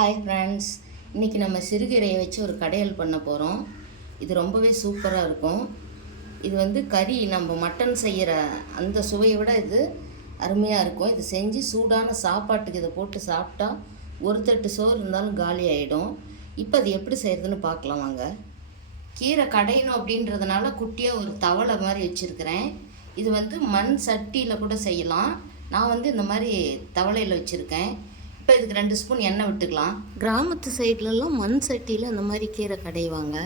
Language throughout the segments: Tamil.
ஹாய் ஃப்ரெண்ட்ஸ், இன்றைக்கி நம்ம சிறுகீரையை வச்சு ஒரு கடையல் பண்ண போகிறோம். இது ரொம்பவே சூப்பராக இருக்கும். இது கறி நம்ம மட்டன் செய்கிற அந்த சுவையை விட இது அருமையாக இருக்கும். இது செஞ்சு சூடான சாப்பாட்டுக்கு இதை போட்டு சாப்பிட்டா ஒரு தட்டு சோறு இருந்தாலும் காலி ஆகிடும். இப்போ அது எப்படி செய்கிறதுன்னு பார்க்கலாம் வாங்க. கீரை கடையணும் அப்படின்றதுனால குட்டியாக ஒரு தவளை மாதிரி வச்சுருக்கிறேன். இது மண் சட்டியில் கூட செய்யலாம். நான் இந்த மாதிரி தவளையில் வச்சுருக்கேன். இப்போ இதுக்கு 2 ஸ்பூன் எண்ணெய் விட்டுக்கலாம். கிராமத்து சைட்லலாம் மண் சட்டியில் அந்த மாதிரி கீரை கடைவாங்க.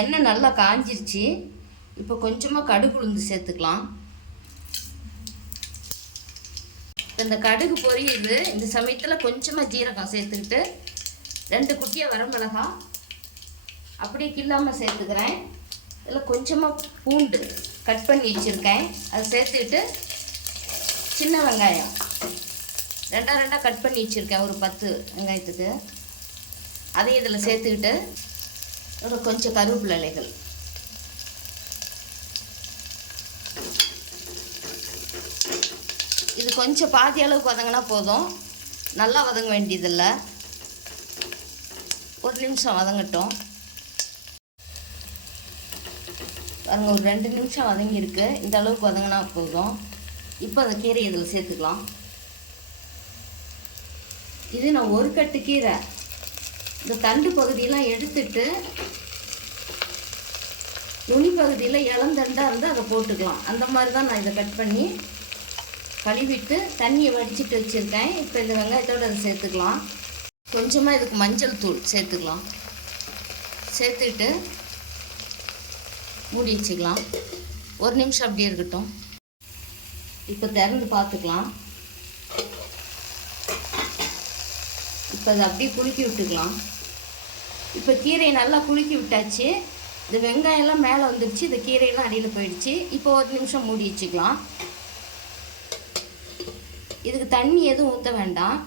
எண்ணெய் நல்லா காஞ்சிருச்சு. இப்போ கொஞ்சமாக கடுகு உளுந்து சேர்த்துக்கலாம். இந்த கடுகு பொரியுது. இந்த சமயத்தில் கொஞ்சமாக ஜீரகம் சேர்த்துக்கிட்டு 2 குட்டியாக வரமிளகாய் அப்படியே கில்லாமல் சேர்த்துக்கிறேன். இதில் கொஞ்சமாக பூண்டு கட் பண்ணி வச்சுருக்கேன், அதை சேர்த்துக்கிட்டு சின்ன வெங்காயம் 2 கட் பண்ணி வச்சுருக்கேன், ஒரு 10 வெங்காயத்துக்கு அதையும் இதில் சேர்த்துக்கிட்டு ஒரு கொஞ்சம் கருவேப்பிலை இலைகள், இது கொஞ்சம் பாதி அளவுக்கு வதங்கினா போதும், நல்லா வதங்க வேண்டியதில்லை. 1 நிமிஷம் வதங்கட்டும். பாருங்க, ஒரு 2 நிமிஷம் வதங்கியிருக்கு. இந்த அளவுக்கு வதங்கினா போதும். இப்போ அந்த கீரை இதில் சேர்த்துக்கலாம். இது நான் 1 கட்டு கீரை. இந்த தண்டு பகுதியெல்லாம் எடுத்துட்டு நுனி பகுதியில் இளந்தண்டாக இருந்தால் அதை போட்டுக்கலாம். அந்த மாதிரி தான் நான் இதை கட் பண்ணி கழுவிட்டு தண்ணியை வடிச்சிட்டு வச்சுருக்கேன். இப்போ இந்த வெங்காயத்தோடு அதை சேர்த்துக்கலாம். கொஞ்சமாக இதுக்கு மஞ்சள் தூள் சேர்த்துக்கலாம். சேர்த்துக்கிட்டு மூடி வச்சுக்கலாம். 1 நிமிஷம் அப்படியே இருக்கட்டும். இப்போ திறந்து பார்த்துக்கலாம். இப்போ அதை அப்படியே குலுக்கி விட்டுக்கலாம். இப்போ கீரையை நல்லா குலுக்கி விட்டாச்சு. இந்த வெங்காயம்லாம் மேலே வந்துடுச்சு, இந்த கீரையெல்லாம் அடியில் போயிடுச்சு. இப்போ 1 நிமிஷம் மூடி வச்சுக்கலாம். இதுக்கு தண்ணி எதுவும் ஊற்ற வேண்டாம்.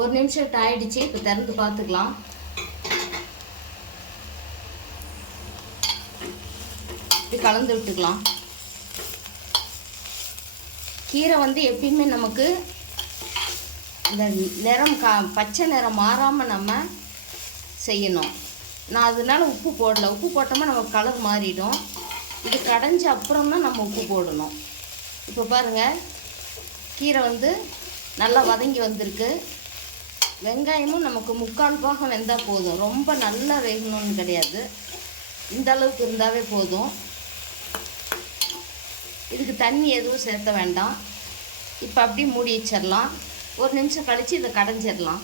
1 நிமிஷம் ஆயிடுச்சு. இப்போ திறந்து பார்த்துக்கலாம். இது கலந்து விட்டுக்கலாம். கீரை எப்பயுமே நமக்கு இந்த நிறம் பச்சை நிறம் மாறாமல் நம்ம செய்யணும். நான் அதனால உப்பு போடலை. உப்பு போட்டோம்னா நமக்கு கலர் மாறிடும். இது கடைஞ்ச அப்புறம் தான் நம்ம உப்பு போடணும். இப்போ பாருங்கள், கீரை நல்லா வதங்கி வந்திருக்கு. வெங்காயமும் நமக்கு 3/4 பாகம் வெந்தால் போதும். ரொம்ப நல்லா வேகணும்னு கிடையாது, இந்த அளவுக்கு இருந்தாவே போதும். இதுக்கு தண்ணி எதுவும் சேர்த்த வேண்டாம். இப்போ அப்படியே மூடி வச்சிடலாம். 1 நிமிஷம் கழித்து இதை கடைஞ்சிடலாம்.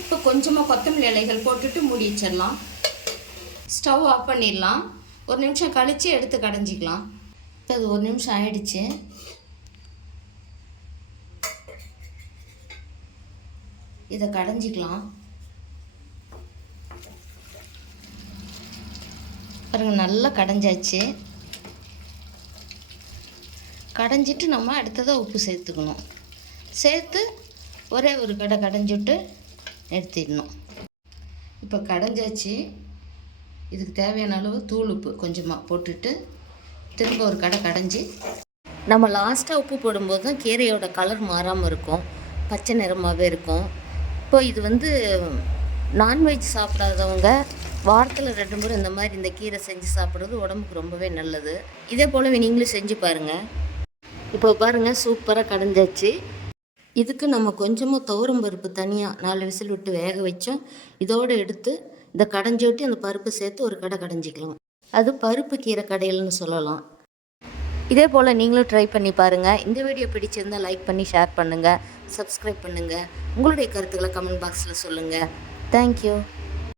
இப்போ கொஞ்சமாக கொத்தமல்லி இலைகள் போட்டுட்டு மூடி வச்சிடலாம். ஸ்டவ் ஆஃப் பண்ணிடலாம். 1 நிமிஷம் கழித்து எடுத்து கடைஞ்சிக்கலாம். இப்போ அது 1 நிமிஷம் ஆயிடுச்சு. இதை கடைஞ்சிக்கலாம். பாருங்கள், நல்லா கடைஞ்சாச்சு. கடைஞ்சிட்டு நம்ம அடுத்ததாக உப்பு சேர்த்துக்கணும். சேர்த்து ஒரே ஒரு கடை கடைஞ்சிட்டு நிறுத்திடணும். இப்போ கடைஞ்சாச்சு. இதுக்கு தேவையான அளவு தூள் உப்பு கொஞ்சமாக போட்டுட்டு திரும்ப ஒரு கடை கடைஞ்சி நம்ம லாஸ்ட்டாக உப்பு போடும்போது தான் கீரையோட கலர் மாறாமல் இருக்கும், பச்சை நிறமாகவே இருக்கும். இப்போ இது நான்வெஜ் சாப்பிடாதவங்க வாரத்தில் 2 முறை இந்த மாதிரி இந்த கீரை செஞ்சு சாப்பிட்றது உடம்புக்கு ரொம்பவே நல்லது. இதே போலவே நீங்களும் செஞ்சு பாருங்கள். இப்போ பாருங்கள், சூப்பராக கடைஞ்சாச்சு. இதுக்கு நம்ம கொஞ்சமாக துவரம் பருப்பு தனியாக 4 விசில் விட்டு வேக வச்சோம். இதோடு எடுத்து இந்த கடைஞ்சி விட்டு அந்த பருப்பு சேர்த்து ஒரு கடை கடைஞ்சிக்கலாம். அது பருப்பு கீரை கடையல்னு சொல்லலாம். இதே போல் நீங்களும் ட்ரை பண்ணி பாருங்கள். இந்த வீடியோ பிடிச்சிருந்தால் லைக் பண்ணி ஷேர் பண்ணுங்கள், சப்ஸ்கிரைப் பண்ணுங்கள். உங்களுடைய கருத்துக்களை கமெண்ட் பாக்ஸில் சொல்லுங்கள். தேங்க்யூ.